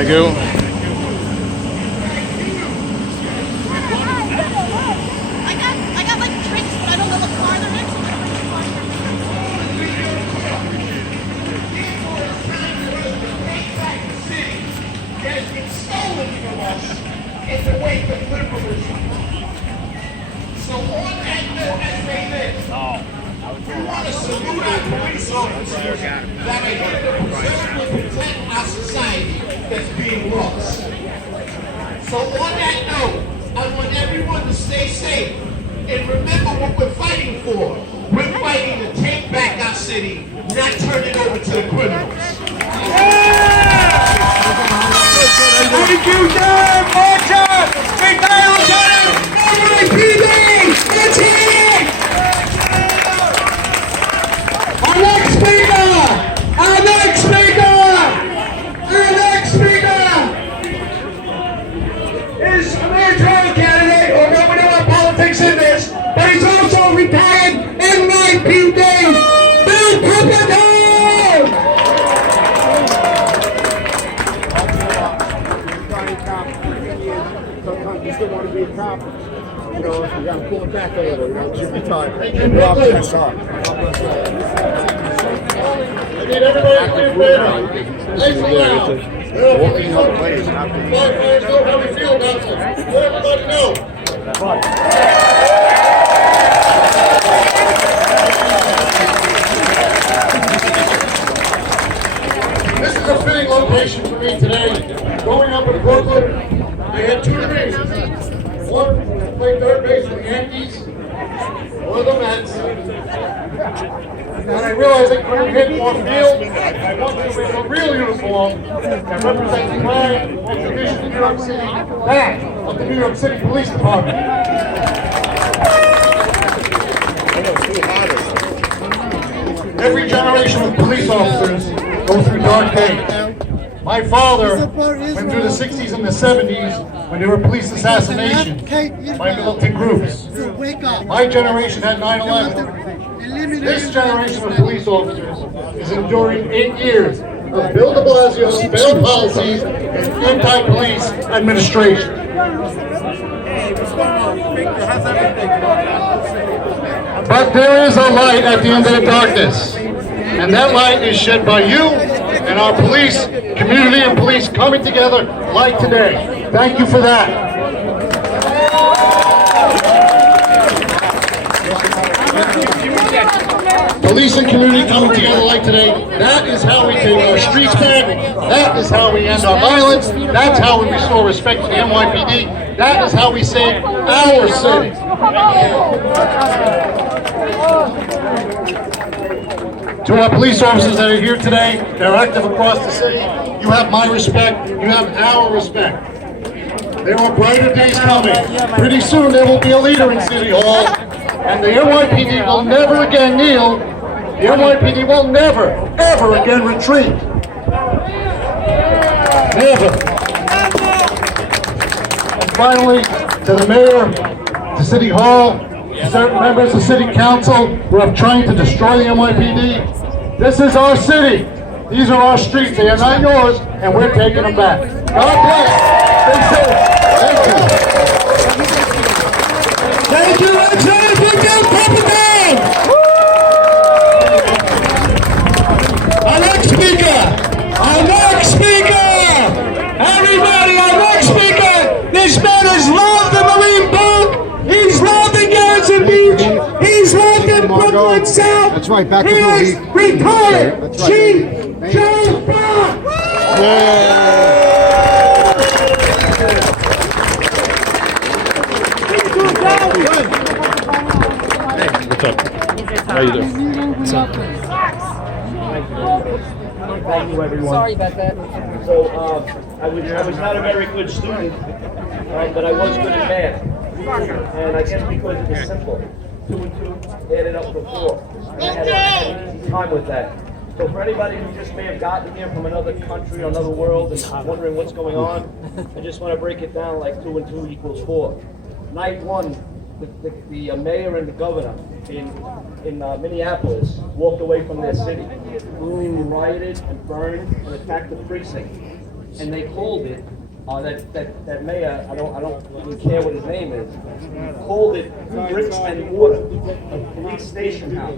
Thank you. I got like drinks, but I don't know what car they're in. Has been stolen from us in the wake of liberalism. So on that note, as they live, we want to salute our police officers that are here to preserve and protect our society that's being lost. So on that note, I want everyone to stay safe and remember what we're fighting for. We're fighting to take back our city, not turn it over to the criminals. Thank you, John! March up! Big day, Lieutenant! NYPD! Let's hear it! Our next speaker! Our next speaker! Our next speaker is a mayoral candidate, although we don't have politics in this, but he's also a retired NYPD! Bill Pepperton! Sometimes you still want to be a cop. You know, you got to pull it back a little, you know, keep your time. And drop that car. I need everybody to be fair. Nice and loud. Walking other ways, not being. Firefighters know how we feel about this. Let everybody know. This is a fitting location for me today. Growing up in Brooklyn, I had two dreams. One, to play third base for the Yankees or the Mets. And I realized I couldn't hit more field. I wanted to wear a real uniform that represents the pride and tradition of New York City, that of the New York City Police Department. Every generation of police officers goes through dark days. My father went through the 60s and the 70s when there were police assassinations by militant groups. My generation had 9/11. This generation of police officers is enduring 8 years of Bill de Blasio's failed policies and anti-police administration. But there is a light at the end of the darkness, and that light is shed by you and our police, community and police coming together like today. Thank you for that. Police and community coming together like today, that is how we take our streets back, that is how we end our violence, that's how we restore respect to the NYPD, that is how we save our city. To our police officers that are here today, they're active across the city, you have my respect, you have our respect. There are brighter days coming. Pretty soon there will be a leader in City Hall, and the NYPD will never again kneel. The NYPD will never, ever again retreat. Never. And finally, to the mayor, to City Hall, certain members of City Council who are trying to destroy the NYPD, this is our city. These are our streets. They are not yours, and we're taking them back. God bless. Stay safe. Thank you. Thank you, Lieutenant Bill Pepperton! Our next speaker! Our next speaker! Everybody, our next speaker! This man has loved the Marine Boat! He's loved in Gerritsen Beach! He's loved in Brooklyn South! That's right, back he to the is league. retired That's right. Chief Joe Brown! What's up? How you doing? Thank you, everyone. Sorry about that. So, I was not a very good student, but I was good at math. And I guess because it was simple. 2 and 2 added up to 4. And I had an easy time with that. So for anybody who just may have gotten here from another country or another world and wondering what's going on, I just want to break it down like 2 and 2 equals 4. Night 1, the mayor and the governor in Minneapolis walked away from their city. People rioted and burned and attacked the precinct. and they called it, that mayor, I don't even care what his name is, called it bricks and mortar, a police station house.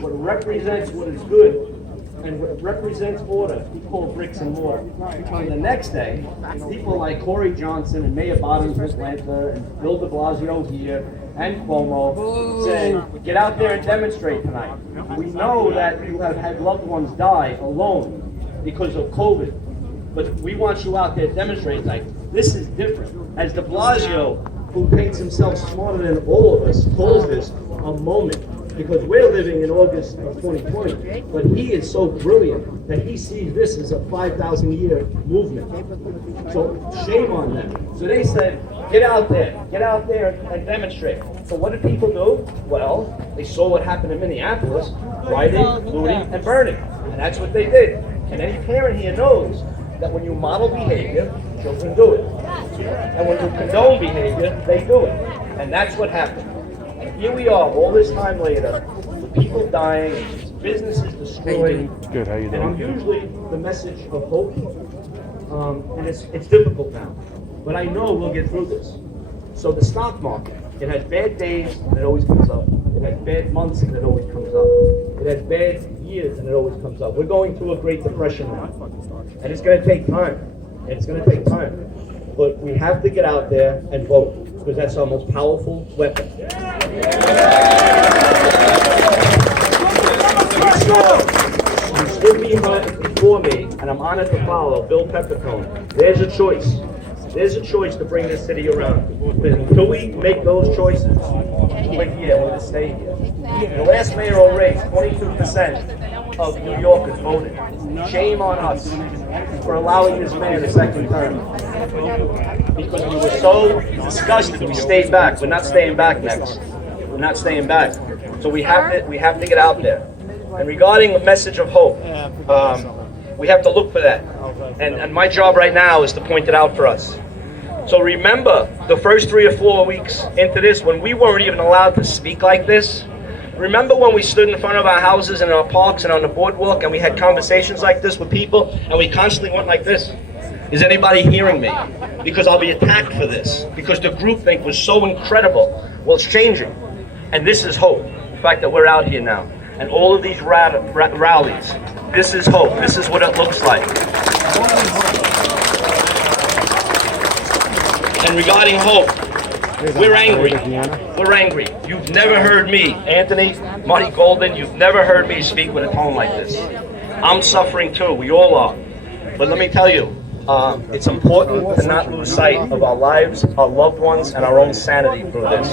What represents what is good and what represents order, he called bricks and mortar. And the next day, people like Corey Johnson and Mayor Bottoms in Atlanta and Bill de Blasio here and Cuomo said, get out there and demonstrate tonight. We know that you have had loved ones die alone because of COVID, but we want you out there demonstrating tonight. This is different. As de Blasio, who paints himself smarter than all of us, calls this a moment. Because we're living in August of 2020, but he is so brilliant that he sees this as a 5,000-year movement. So shame on them. So they said, get out there and demonstrate. So what did people do? Well, they saw what happened in Minneapolis, rioting, looting, and burning. And that's what they did. And any parent here knows that when you model behavior, children do it. And when you condone behavior, they do it. And that's what happened. And here we are, all this time later, with people dying, businesses destroyed. Good, how you And I'm doing? usually the message of hope. And it's difficult now. But I know we'll get through this. So the stock market, it has bad days and it always comes up. It has bad months and it always comes up. It has bad years and it always comes up. We're going through a Great Depression now. And it's going to take time. And it's going to take time. But we have to get out there and vote, because that's our most powerful weapon. You stood before me, and I'm honored to follow Bill Peppercorn. There's a choice. There's a choice to bring this city around. But until we make those choices, we're here, we're going to stay here. The last mayoral race, 22% of New Yorkers voted. Shame on us for allowing this man a second term. Because we were so disgusted, we stayed back. We're not staying back next. We're not staying back. So we have to get out there. And regarding a message of hope, we have to look for that. And my job right now is to point it out for us. So remember, the first 3 or 4 weeks into this, when we weren't even allowed to speak like this. Remember when we stood in front of our houses and our parks and on the boardwalk and we had conversations like this with people and we constantly went like this? Is anybody hearing me? Because I'll be attacked for this. Because the groupthink was so incredible. Well, it's changing. And this is hope. The fact that we're out here now. And all of these rallies. This is hope. This is what it looks like. And regarding hope, we're angry. We're angry. You've never heard me, Anthony, Marty Golden, you've never heard me speak with a tone like this. I'm suffering too. We all are. But let me tell you, it's important to not lose sight of our lives, our loved ones, and our own sanity through this.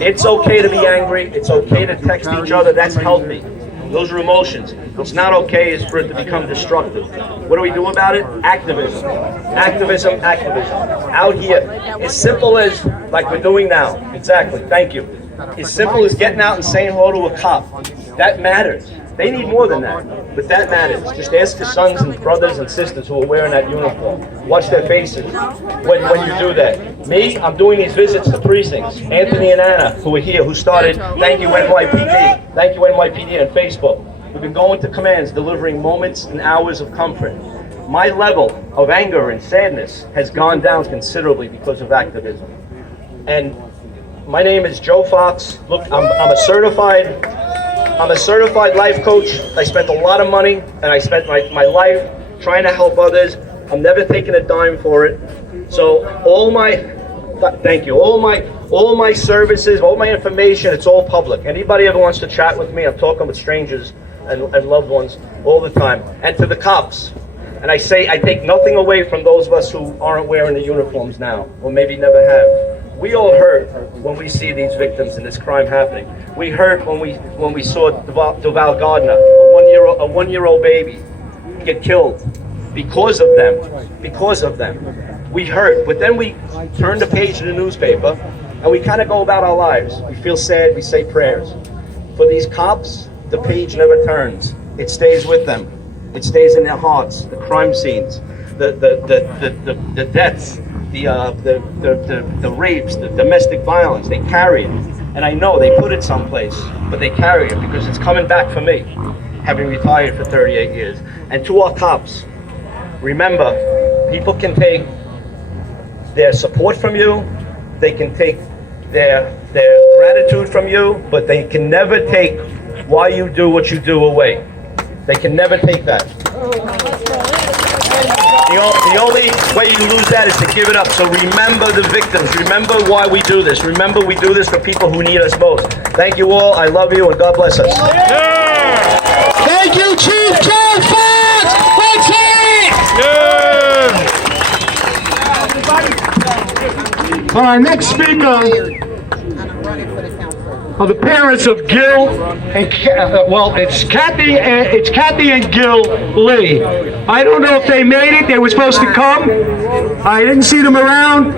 It's okay to be angry. It's okay to text each other. That's healthy. Those are emotions. What's not okay is for it to become destructive. What do we do about it? Activism. Activism, activism. Out here, as simple as, like we're doing now. Exactly, thank you. As simple as getting out and saying hello to a cop. That matters. They need more than that, but that matters. Just ask your sons and brothers and sisters who are wearing that uniform. Watch their faces when you do that. Me, I'm doing these visits to precincts. Anthony and Anna, who are here, who started Thank You NYPD, Thank You NYPD on Facebook. We've been going to commands, delivering moments and hours of comfort. My level of anger and sadness has gone down considerably because of activism. And my name is Joe Fox. Look, I'm a certified life coach. I spent a lot of money and I spent my life trying to help others. I'm never taking a dime for it. So all my services, all my information, it's all public. Anybody ever wants to chat with me, I'm talking with strangers and loved ones all the time. And to the cops. And I say, I take nothing away from those of us who aren't wearing the uniforms now, or maybe never have. We all hurt when we see these victims and this crime happening. We hurt when we saw Duval Gardner, a one-year-old baby, get killed because of them. We hurt, but then we turn the page of the newspaper and we kind of go about our lives. We feel sad, we say prayers. For these cops, the page never turns. It stays with them. It stays in their hearts. The crime scenes, the deaths, the rapes, the domestic violence, they carry it. And I know they put it someplace, but they carry it because it's coming back for me, having retired for 38 years. And to our cops, remember, People can take their support from you, they can take their gratitude from you, but they can never take why you do what you do away. They can never take that. The only way you lose that is to give it up. So remember the victims. Remember why we do this. Remember we do this for people who need us most. Thank you all. I love you, and God bless us. Thank you, Chief Joe Fox! Let's hear it! Our next speaker are the parents of Gil and it's Kathy and Gil Lee. I don't know if they made it. They were supposed to come. I didn't see them around.